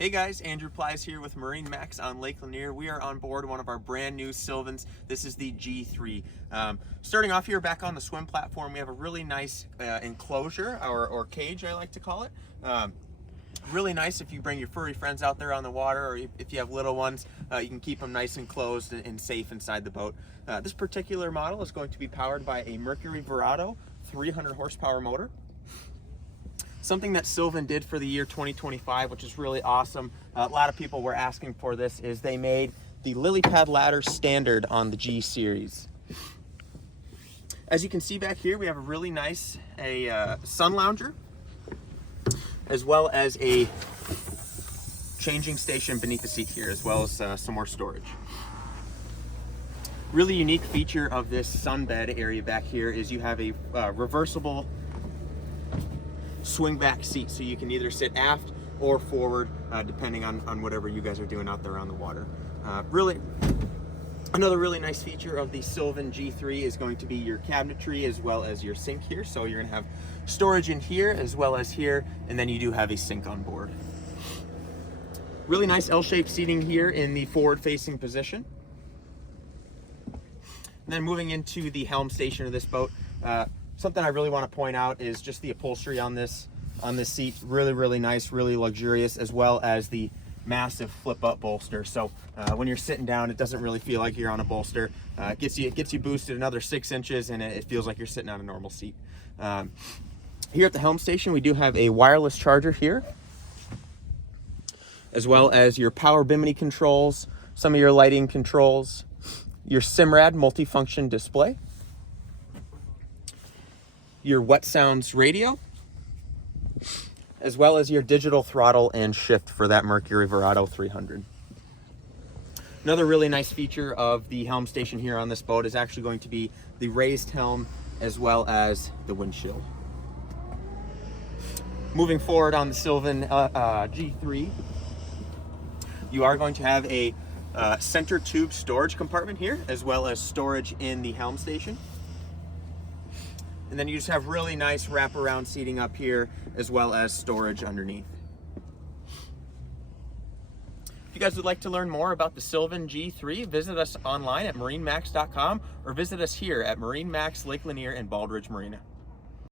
Hey guys, Andrew Plies here with MarineMax on Lake Lanier. We are on board one of our brand new Sylvans. This is the G3. Starting off here back on the swim platform, we have a really nice enclosure, or cage I like to call it. Really nice if you bring your furry friends out there on the water, or if you have little ones, you can keep them nice and closed and safe inside the boat. This particular model is going to be powered by a Mercury WHT 300 horsepower motor. Something that Sylvan did for the year 2025, which is really awesome. A lot of people were asking for this, is they made the lily pad ladder standard on the G series. As you can see back here, we have a really nice sun lounger, as well as a changing station beneath the seat here, as well as some more storage. Really unique feature of this sunbed area back here is you have a reversible swing back seat, so you can either sit aft or forward depending on whatever you guys are doing out there on the water. Really, another really nice feature of the Sylvan G3 is going to be your cabinetry as well as your sink here. So you're gonna have storage in here as well as here, and then you do have a sink on board. Really nice L-shaped seating here in the forward facing position. And then moving into the helm station of this boat, something I really want to point out is just the upholstery on this seat. Really nice, really luxurious, as well as the massive flip up bolster. So when you're sitting down, it doesn't really feel like you're on a bolster. It gets you boosted another 6 inches, and it feels like you're sitting on a normal seat. Here at the helm station, we do have a wireless charger here, as well as your power bimini controls, some of your lighting controls, your Simrad multifunction display, your wet sounds radio, as well as your digital throttle and shift for that Mercury WHT 300. Another really nice feature of the helm station here on this boat is actually going to be the raised helm as well as the windshield. Moving forward on the Sylvan G3, you are going to have a center tube storage compartment here, as well as storage in the helm station. And then you just have really nice wraparound seating up here, as well as storage underneath. If you guys would like to learn more about the Sylvan G3, visit us online at MarineMax.com or visit us here at MarineMax Lake Lanier and Baldridge Marina.